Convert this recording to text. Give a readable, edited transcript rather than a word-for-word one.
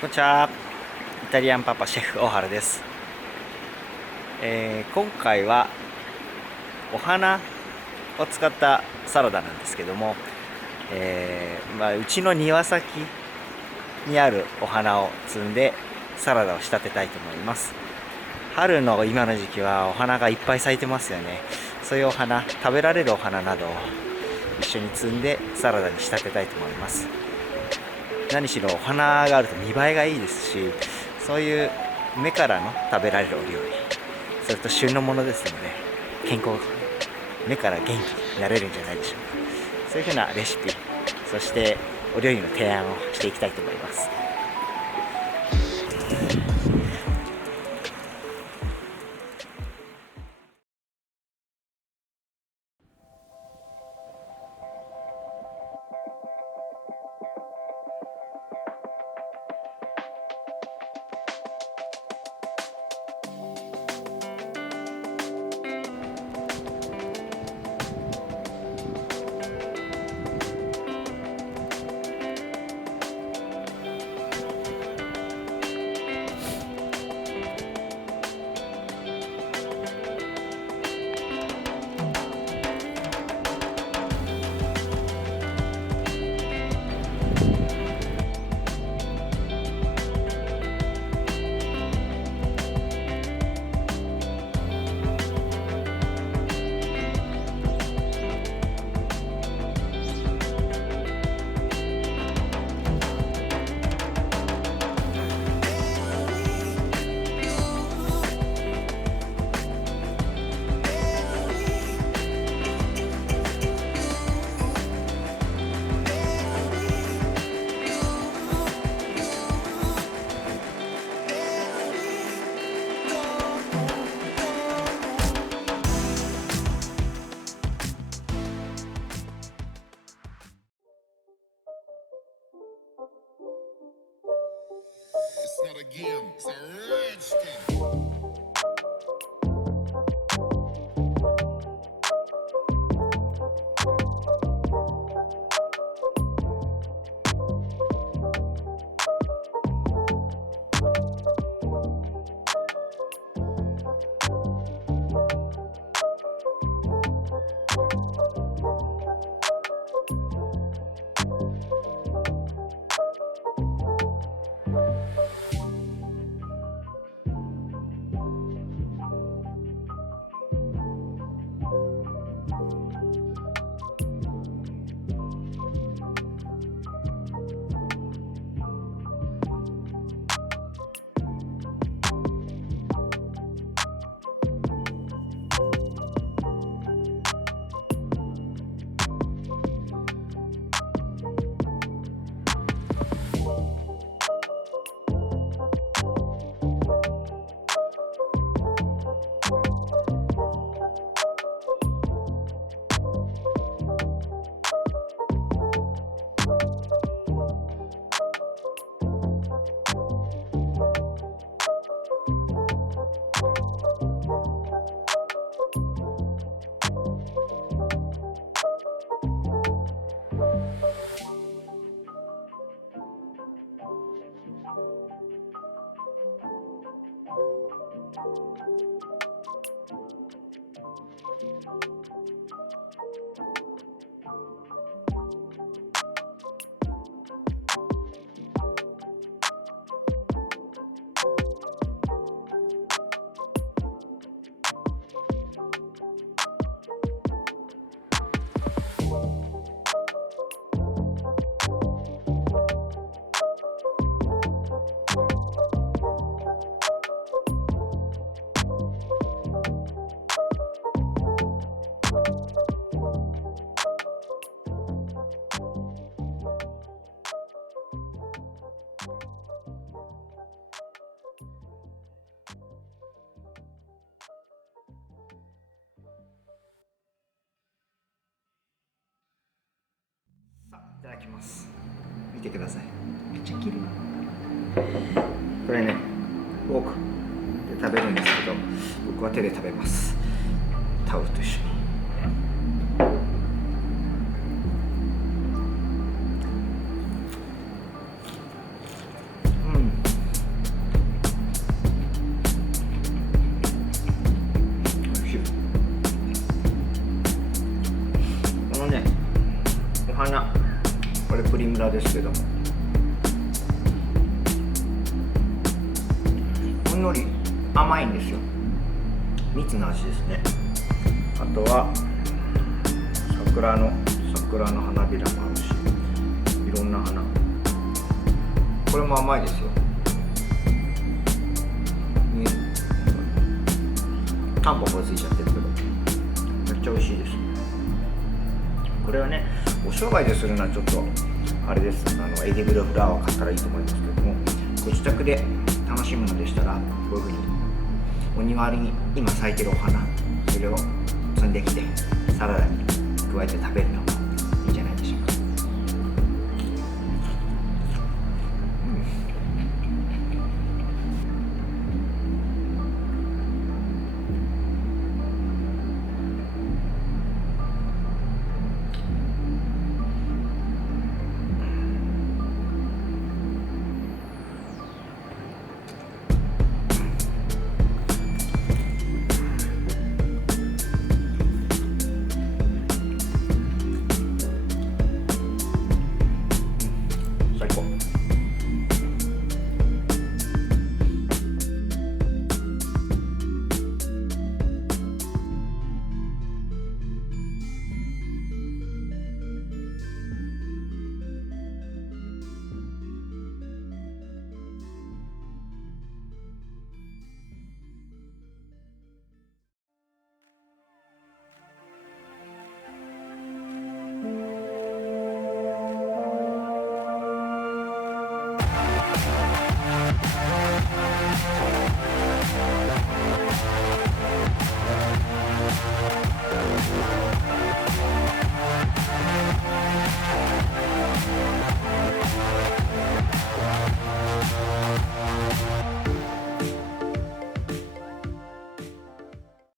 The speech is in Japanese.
こんにちは。イタリアンパパシェフ大原です。今回はお花を使ったサラダなんですけども、うちの庭先にあるお花を摘んでサラダを仕立てたいと思います。春の今の時期はお花がいっぱい咲いてますよね。そういうお花、食べられるお花などを一緒に摘んでサラダに仕立てたいと思います。何しろお花があると見栄えがいいですし、そういう目からの食べられるお料理、それと旬のものですので、健康、目から元気になれるんじゃないでしょうか。そういうふうなレシピ、そしてお料理の提案をしていきたいと思います。It's not a game, it's a rich thing. いただきます。見てください。めっちゃ綺麗。これね、フォークで食べるんですけど、僕は手で食べます。タオルと一緒に。うん。これプリムラですけども、ほんのり甘いんですよ。蜜の味ですね。あとは桜の花びらもあるし、いろんな花、これも甘いですよ。タンポポついちゃってるけどめっちゃ美味しいです。これはね、お商売でするのはちょっとあれです。エディブルフラワー買ったらいいと思いますけども、ご自宅で楽しむのでしたら、こういうふうにお庭に今咲いてるお花、それを摘んできてサラダに加えて食べるの